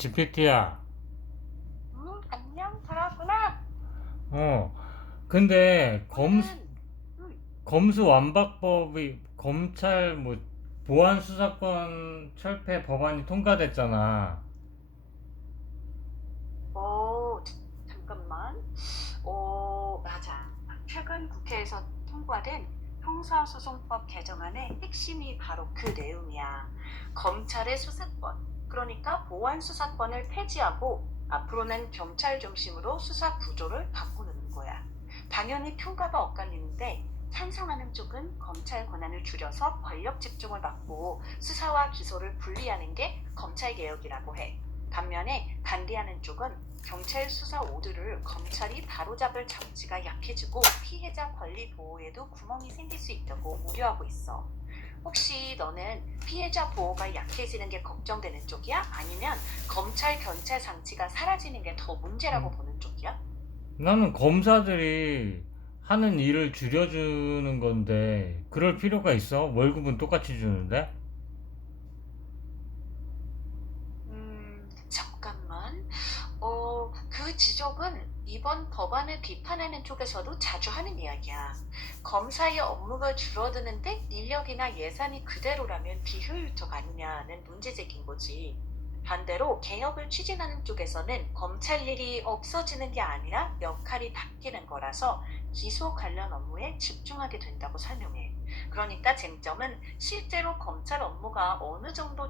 GPT야. 안녕, 잘하구나. 어. 근데 오늘은, 음, 검수완박법이 검찰 뭐 보안 수사권 철폐 법안이 통과됐잖아. 어, 잠깐만. 맞아. 최근 국회에서 통과된 형사소송법 개정안의 핵심이 바로 그 내용이야. 검찰의 수사권, 그러니까 보안 수사권을 폐지하고 앞으로는 경찰 중심으로 수사 구조를 바꾸는 거야. 당연히 평가가 엇갈리는데 찬성하는 쪽은 검찰 권한을 줄여서 권력 집중을 막고 수사와 기소를 분리하는 게 검찰 개혁이라고 해. 반면에 반대하는 쪽은 경찰 수사 오류를 검찰이 바로잡을 장치가 약해지고 피해자 권리 보호에도 구멍이 생길 수 있다고 우려하고 있어. 혹시 너는 피해자 보호가 약해지는 게 걱정되는 쪽이야? 아니면 검찰 견제 장치가 사라지는 게 더 문제라고 음. 보는 쪽이야? 나는 검사들이 하는 일을 줄여주는 건데 그럴 필요가 있어? 월급은 똑같이 주는데? 잠깐만. 그 지적은 이번 법안을 비판하는 쪽에서도 자주 하는 이야기야. 검사의 업무가 줄어드는데 인력이나 예산이 그대로라면 비효율적 아니냐는 문제 제기인 거지. 반대로 개혁을 추진하는 쪽에서는 검찰 일이 없어지는 게 아니라 역할이 바뀌는 거라서 기소 관련 업무에 집중하게 된다고 설명해. 그러니까 쟁점은 실제로 검찰 업무가 어느 정도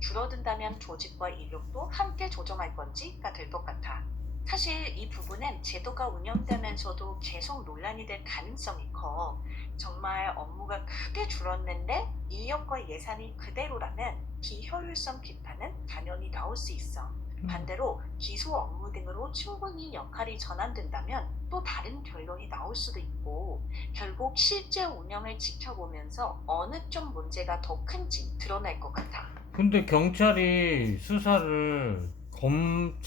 줄어든다면 조직과 인력도 함께 조정할 건지가 될 것 같아. 사실 이 부분은 제도가 운영되면서도 계속 논란이 될 가능성이 커. 정말 업무가 크게 줄었는데 인력과 예산이 그대로라면 비효율성 비판은 당연히 나올 수 있어. 반대로 기소 업무 등으로 충분히 역할이 전환된다면 또 다른 결론이 나올 수도 있고, 결국 실제 운영을 지켜보면서 어느 쪽 문제가 더 큰지 드러날 것 같아. 근데 경찰이 수사를 검찰만큼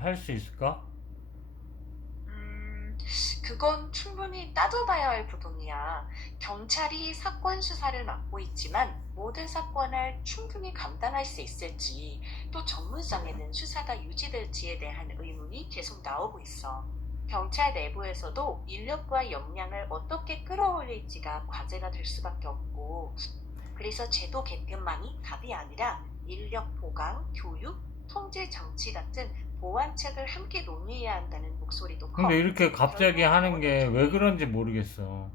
할 수 있을까? 음, 그건 충분히 따져봐야 할 부분이야. 경찰이 사건 수사를 맡고 있지만 모든 사건을 충분히 감당할 수 있을지, 또 전문성에는 수사가 유지될지에 대한 의문이 계속 나오고 있어. 경찰 내부에서도 인력과 역량을 어떻게 끌어올릴지가 과제가 될 수밖에 없고, 그래서 제도 개편만이 답이 아니라 인력 보강, 교육, 통제 장치 같은 보완책을 함께 논의해야 한다는 목소리도 근데 커. 이렇게 갑자기 결국 하는 어느 게 왜 쪽이 그런지 모르겠어.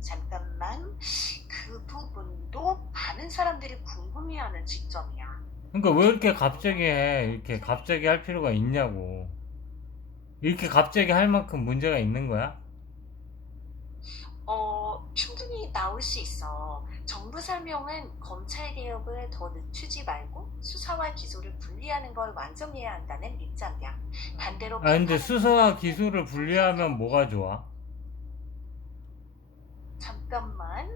잠깐만. 그 부분도 많은 사람들이 궁금해하는 지점이야. 그러니까 왜 이렇게 갑자기 물론 해? 이렇게 검찰 갑자기 할 필요가 있냐고. 이렇게 갑자기 할 만큼 문제가 있는 거야? 충분히 나올 수 있어. 정부 설명은 검찰 개혁을 더 늦추지 말고 수사와 기소를 분리하는 걸 완성해야 한다는 입장이야. 반대로 아, 근데 수사와 비판하는 기술을 쪽은 형사상 분리하면 뭐가 좋아? 잠깐만.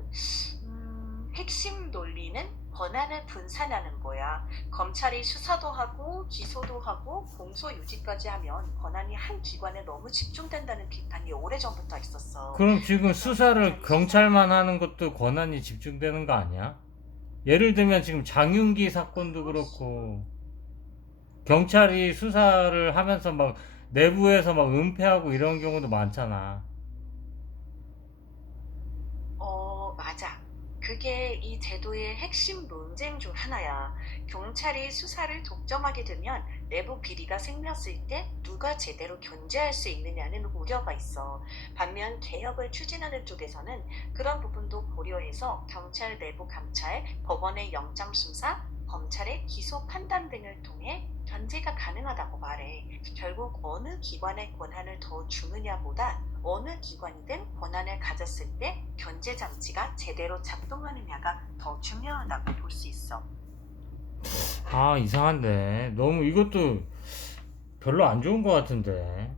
핵심 논리는 권한을 분산하는 거야. 검찰이 수사도 하고 기소도 하고 공소 유지까지 하면 권한이 한 기관에 너무 집중된다는 비판이 오래전부터 있었어. 그럼 지금 그래서 수사를 경찰이 수사 경찰만 하는 것도 권한이 집중되는 거 아니야? 예를 들면 지금 장윤기 사건도 그럴 수 그렇고 경찰이 수사를 하면서 막 내부에서 막 은폐하고 이런 경우도 많잖아. 맞아. 그게 이 제도의 핵심 논쟁 중 하나야. 경찰이 수사를 독점하게 되면 내부 비리가 생겼을 때 누가 제대로 견제할 수 있느냐는 우려가 있어. 반면 개혁을 추진하는 쪽에서는 그런 부분도 고려해서 경찰 내부 감찰, 법원의 영장 수사, 검찰의 기소 판단 등을 통해 견제가 가능하다고 말해. 결국 어느 기관의 권한을 더 주느냐보다 어느 기관이든 권한을 가졌을 때 견제 장치가 제대로 작동하느냐가 더 중요하다고 볼 수 있어. 아, 이상한데. 너무 이것도 별로 안 좋은 것 같은데.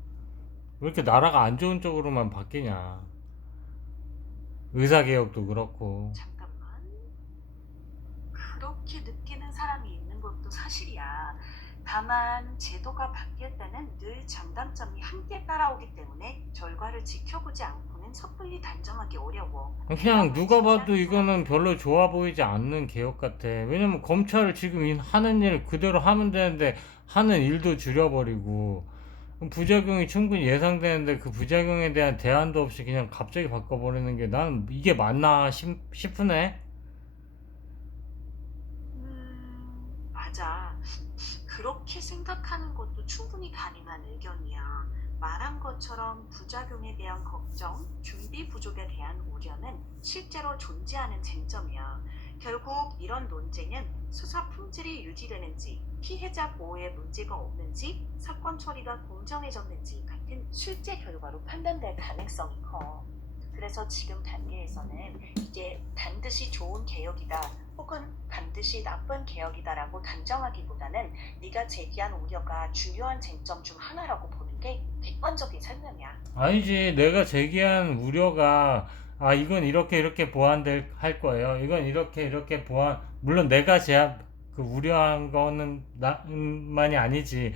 왜 이렇게 나라가 안 좋은 쪽으로만 바뀌냐. 의사개혁도 그렇고. 잠깐만. 그렇게 느끼는 사람이 있는 것도 사실이야. 다만 제도가 바뀔 때는 늘 장단점이 함께 따라오기 때문에 결과를 지켜보지 않고는 개혁이라고는 섣불리 단정하기 어려워. 그냥 누가 봐도 이거는 별로 좋아 보이지 않는 개혁 같아. 왜냐면 검찰을 지금 하는 일 그대로 하면 되는데 하는 일도 줄여버리고 그럼 부작용이 충분히 예상되는데 그 부작용에 대한 대안도 없이 그냥 갑자기 바꿔버리는 게 나는 이게 맞나 싶으네. 맞아. 그렇게 생각하는 것도 충분히 가능한 의견이야. 말한 것처럼 부작용에 대한 걱정, 준비 부족에 대한 우려는 실제로 존재하는 쟁점이야. 결국 이런 논쟁은 수사 품질이 유지되는지, 피해자 보호에 문제가 없는지, 사건 처리가 공정해졌는지 같은 실제 결과로 판단될 가능성이 커. 그래서 지금 단계에서는 이게 반드시 좋은 개혁이다 혹은 반드시 나쁜 개혁이다라고 단정하기보다는 네가 제기한 우려가 중요한 쟁점 중 하나라고 보는 게 객관적인 설명이야. 아니지, 내가 제기한 우려가 아 이건 이렇게 이렇게 보완될 할 거예요. 이건 이렇게 이렇게 보완 물론 내가 그 우려한 거는 나만이 아니지.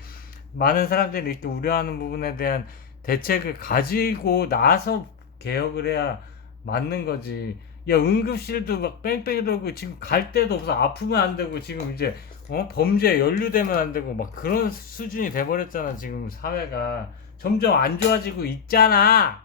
많은 사람들이 이렇게 우려하는 부분에 대한 대책을 가지고 나서 개혁을 해야 맞는 거지. 야, 응급실도 막 뺑뺑이 돌고 지금 갈 데도 없어. 아프면 안 되고 지금 이제 범죄에 연루되면 안 되고 막 그런 수준이 돼버렸잖아. 지금 사회가 점점 안 좋아지고 있잖아.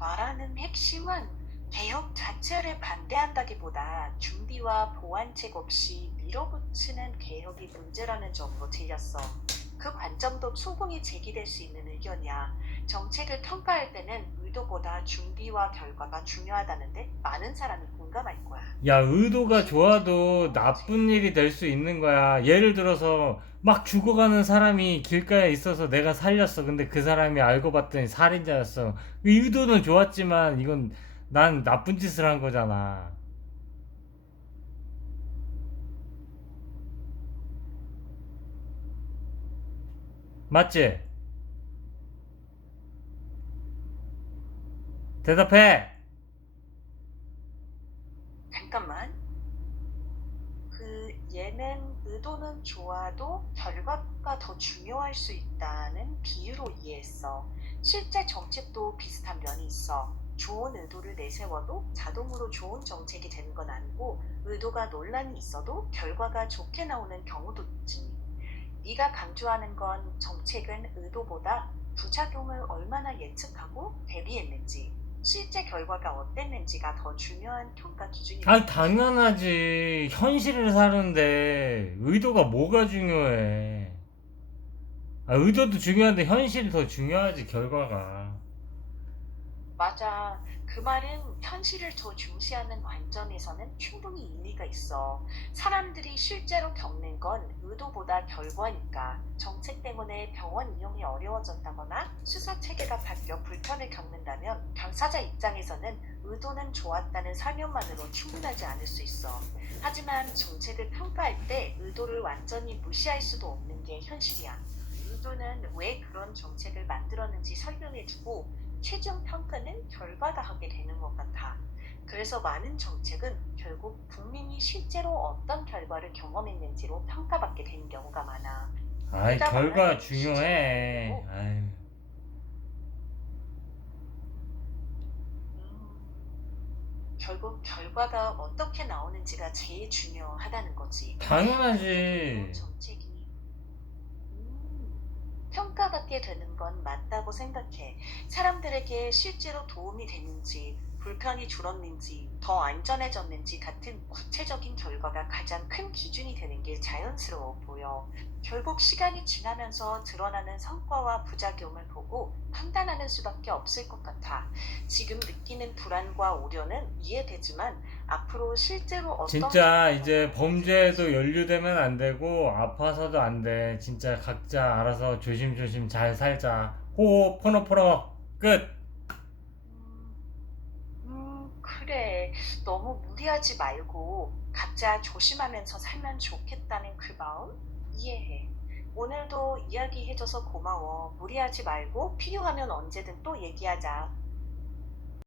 말하는 핵심은 개혁 자체를 반대한다기보다 준비와 보완책 없이 밀어붙이는 개혁이 문제라는 점으로 들렸어. 그 관점도 충분히 제기될 수 있는 의견이야. 정책을 평가할 때는 의도보다 준비와 결과가 중요하다는데 많은 사람이 공감할 거야. 야, 의도가 좋아도 나쁜 일이 될 수 있는 거야. 예를 들어서 막 죽어가는 사람이 길가에 있어서 내가 살렸어. 근데 그 사람이 알고 봤더니 살인자였어. 의도는 좋았지만 이건 난 나쁜 짓을 한 거잖아. 맞지? 대답해. 잠깐만. 얘는 의도는 좋아도 결과가 더 중요할 수 있다는 비유로 이해했어. 실제 정책도 비슷한 면이 있어. 좋은 의도를 내세워도 자동으로 좋은 정책이 되는 건 아니고 의도가 논란이 있어도 결과가 좋게 나오는 경우도 있지. 네가 강조하는 건 정책은 의도보다 부작용을 얼마나 예측하고 대비했는지, 실제 결과가 어땠는지가 더 중요한 평가 아, 기준이라고 보지. 당연하지. 현실을 사는데 의도가 뭐가 중요해. 아, 의도도 중요한데 현실이 더 중요하지, 결과가. 맞아. 그 말은 현실을 더 중시하는 관점에서는 충분히 일리가 있어. 사람들이 실제로 겪는 건 의도보다 결과니까. 정책 때문에 병원 이용이 어려워졌다거나 수사 체계가 바뀌어 불편을 겪는다면 당사자 입장에서는 의도는 좋았다는 설명만으로 충분하지 않을 수 있어. 하지만 정책을 평가할 때 의도를 완전히 무시할 수도 없는 게 현실이야. 의도는 왜 그런 정책을 만들었는지 설명해주고 최종 평가는 결과가 하게 되는 것 같아. 그래서 많은 정책은 결국 국민이 실제로 어떤 결과를 경험했는지로 평가받게 되는 경우가 많아. 아이, 네가 결과 말하는 중요해. 아이, 결국 결과가 어떻게 나오는지가 제일 중요하다는 거지. 그런 당연하지. 정책이 평가받게 되는 건 맞다고 생각해. 사람들에게 실제로 도움이 됐는지, 불편이 줄었는지, 더 안전해졌는지 같은 구체적인 결과가 가장 큰 기준이 되는 게 자연스러워 보여. 결국 시간이 지나면서 드러나는 성과와 부작용을 보고 판단하는 수밖에 없을 것 같아. 지금 느끼는 불안과 우려는 이해되지만 앞으로 실제로 어떤 진짜 결과가 이제 범죄에도 나올지 연루되면 안 되고 아파서도 안 돼. 진짜 각자 알아서 조심조심 잘 살자. 호호 포노포노 끝. 음, 그래. 너무 무리하지 말고 각자 조심하면서 살면 좋겠다는 그 마음 이해해. 오늘도 이야기해줘서 고마워. 무리하지 말고 필요하면 언제든 또 얘기하자.